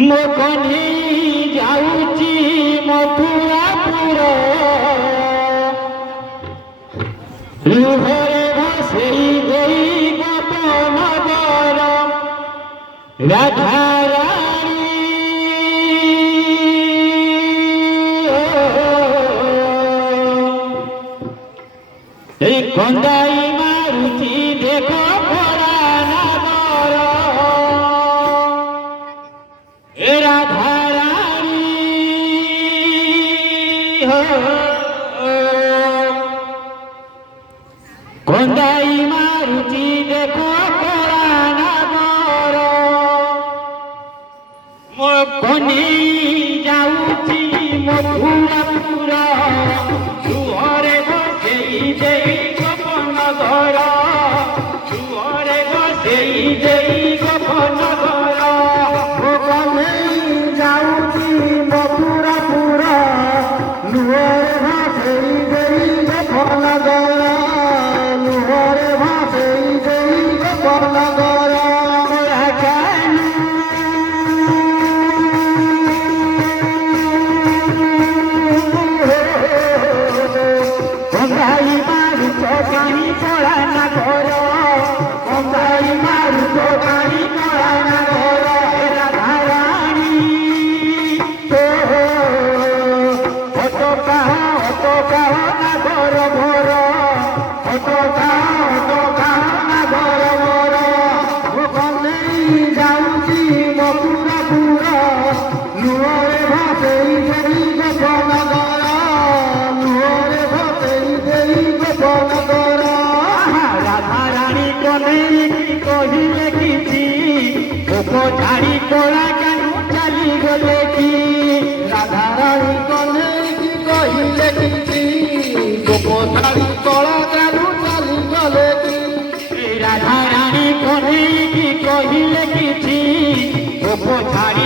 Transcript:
ମୋ କହ୍ନେଇ ଯାଉଛି ମଥୁରାପୁର ଲୁହରେ ଭସେଇ ଦେଇ ଗୋପନଗର ରାଧାରାଣୀ এই কন্দাই মারুতি দেখো পড়া নগর এ রাধারাণী কন্দাই মারুতি দেখো পড়া নগর ମୋ କହ୍ନେଇ ଯାଉଛି ମଥୁରାପୁର ଲୁହରେ ଭସେଇ ଦେଇ ଗୋପନଗର ଲୁହରେ ଭସେଇ ଦେଇ ଗୋପନଗର ମୋ କହ୍ନେଇ ଯାଉଛି ମଥୁରାପୁର ଲୁହରେ ଭାସେଇ ଦେଇ ଗୋପନଗର ଲୁହରେ ଭାସେଇ ଦେଇ ଗୋପନଗର କନ୍ଦାଇ ମାରୁଛ କାହିଁ କଳା ନଗର କନ୍ଦାଇ ମାରୁଛ କାହିଁ କଳା ନଗର ଏ ରାଧାରାଣୀ ଅଟକା ନଗର ଭର ଅଟକା ନଗର ଭର ମୋ କହ୍ନେଇ ଯାଉଛି ମଥୁରାପୁର ଲୁହରେ ଭାସେଇ ଦେଇ ଗୋପନଗର ଲୁହରେ ଭାସେଇ ଦେଇ ଗୋପନଗର ରାଧାରାଣୀ କହ୍ନେଇ କହିଲେ କିଛି ଗୋପ ଛାଡ଼ି କଳା କେନୁ ଚାଲିଗଲେ କି ରାଧାରାଣୀ କହ୍ନେଇକି କହିଲେ କିଛି ଗୋପ ଛାଡ଼ି କଳା କାନୁ ଚାଲିଗଲେ କି ରାଧାରାଣୀ କହ୍ନେଇ କହିଲେ କିଛି ଗୋପ ଛାଡ଼ି